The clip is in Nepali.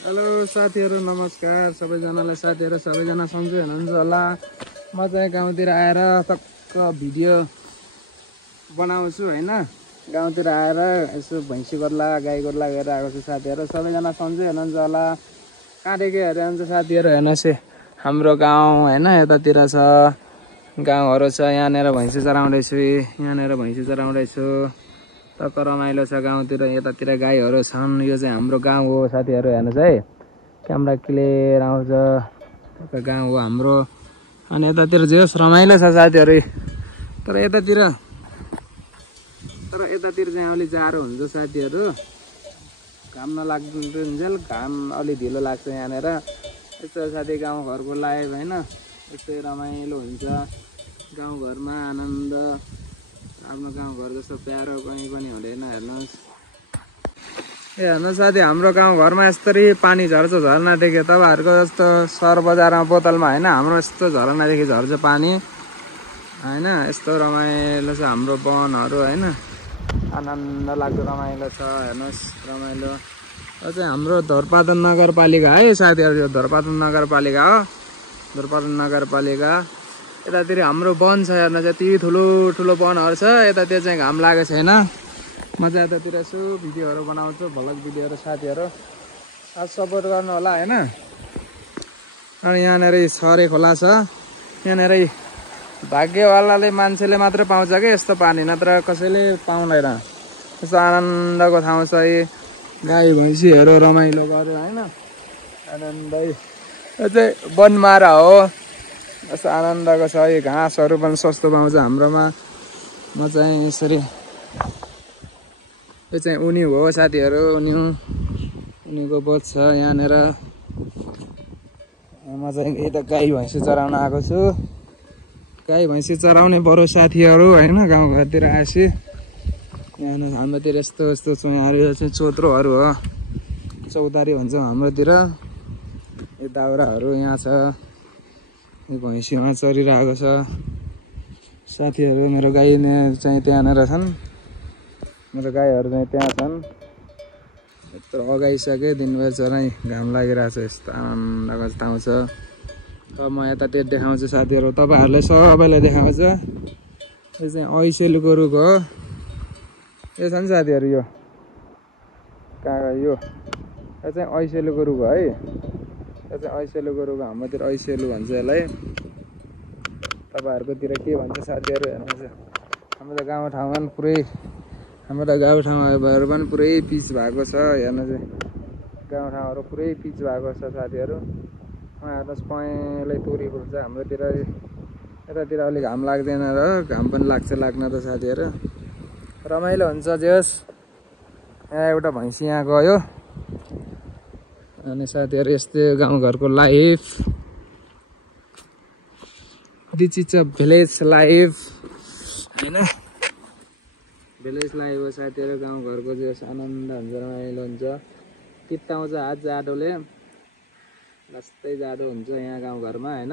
हेलो साथीहरु नमस्कार सबैजनालाई। साथीहरु सबैजना सन्चै हुनुहुन्छ होला। म चाहिँ गाउँतिर आएर टक्क भिडियो बनाउँछु हैन। गाउँतिर आएर यसो भैँसी गोर्ला गाई गोर्ला हेरेर आएको छु। साथीहरु सबैजना सन्चै हुनुहुन्छ होला। कहाँदेखि हेरेर हुन्छ साथीहरु हेर्नुहोस् हाम्रो गाउँ हैन, यतातिर छ गाउँहरु छ। यहाँनेर भैँसी चराउँदैछु, यहाँनेर भैँसी चराउँदैछु। टक्क रमाइलो छ गाउँतिर। यतातिर गाईहरु छन्। यो चाहिँ हाम्रो गाउँ हो साथीहरु हेर्नुहोस् है। क्यामेरा क्लियर आउँछ। टक्क गाउँ हो हाम्रो। अनि यतातिर जस रमाइलो छ साथीहरु। तर यतातिर चाहिँ अलि जाडो हुन्छ साथीहरु। घाम नलाग्दुन्जेल घाम अलि ढिलो लाग्छ यहाँनेर। यस्तो साथी गाउँ घरको लाइफ हैन, यस्तै रमाइलो हुन्छ गाउँघरमा। आनन्द आफ्नो गाउँघर जस्तो प्यारो कहीँ पनि हुँदैन। हेर्नुहोस् हेर्नुहोस् साथी, हाम्रो गाउँघरमा यसरी पानी झर्छ झरना देख्यो। तपाईँहरूको जस्तो सहर बजारमा बोतलमा हैन, हाम्रो यस्तो झरनादेखि झर्छ पानी हैन। यस्तो रमाइलो छ हाम्रो वनहरू हैन। आनन्द लाग्दो रमाइलो छ। हेर्नुहोस् रमाइलो। यो चाहिँ हाम्रो धरपातन नगरपालिका है साथीहरू। यो धरपातन नगरपालिका हो, धरपातन नगरपालिका। यतातिर हाम्रो वन छ हेर्नुहोस्, यति ठुलो ठुलो वनहरू छ। यतातिर चाहिँ घाम लागेको छैन। म चाहिँ यतातिर यसो भिडियोहरू बनाउँछु, भ्लग भिडियोहरू। साथीहरू साथ सपोर्ट गर्नु होला हैन। अनि यहाँनिर सरे खोला छ। यहाँनिर भाग्यवालाले मान्छेले मात्र पाउँछ कि यस्तो पानी, नत्र कसैले पाउँदैन। यस्तो आनन्दको ठाउँ छ। गाई भैँसीहरू रमाइलो गर्यो हैन। आनन्दै यो चाहिँ वनमारा हो। यस्तो आनन्दको छ। यो घाँसहरू पनि सस्तो पाउँछ हाम्रोमा। म चाहिँ यसरी, यो चाहिँ उनी हो साथीहरू। उनीको बोट छ यहाँनिर। म चाहिँ यता गाई भैँसी चराउन आएको छु। गाई भैँसी चराउने बरु साथीहरू हैन गाउँघरतिर आएपछि। यहाँ हाम्रोतिर यस्तो यस्तो चोयाहरू, यो चाहिँ चोत्रोहरू हो। चौतारी भन्छ हाम्रोतिर। यो दाउराहरू यहाँ छ। यो भैँसीमा चरिरहेको छ साथीहरू। मेरो गाई चाहिँ त्यहाँनिर छन्। मेरो गाईहरू चाहिँ त्यहाँ छन्। यत्रो अगाइसके दिनभर चराइ घाम लागिरहेको छ। यस्तो आनन्दको ठाउँ छ। त म यतातिर देखाउँछु साथीहरू, तपाईँहरूलाई सबैलाई देखाउँछ। यो चाहिँ ऐसेलुको रुख हो। यो छ नि साथीहरू, यो कहाँ यो चाहिँ ऐसेलुको रुख है। यो चाहिँ ऐसेलुको रुख, हाम्रोतिर ऐसेलु भन्छ यसलाई। तपाईँहरूकोतिर के भन्छ साथीहरू हेर्नुहोस्। हाम्रो त गाउँठाउँमा पनि पुरै, हाम्रो त गाउँठाउँहरू पनि पुरै पिच भएको छ। हेर्नुहोस् गाउँठाउँहरू पुरै पिच भएको छ साथीहरू। हेर्नुहोस् पहेँलै तोरी फुल्छ हाम्रोतिर। यतातिर अलिक घाम लाग्दैन र घाम पनि लाग्छ लाग्न त साथीहरू। रमाइलो हुन्छ जस। यहाँ एउटा भैँसी यहाँ गयो। अनि साथीहरू यस्तै गाउँघरको life. This is a village life हैन। भिलेज लाइफ हो साथीहरू। गाउँघरको जस आनन्द हुन्छ, रमाइलो हुन्छ। तित्ताउँछ हात जाडोले, जस्तै जाडो हुन्छ यहाँ गाउँघरमा हैन।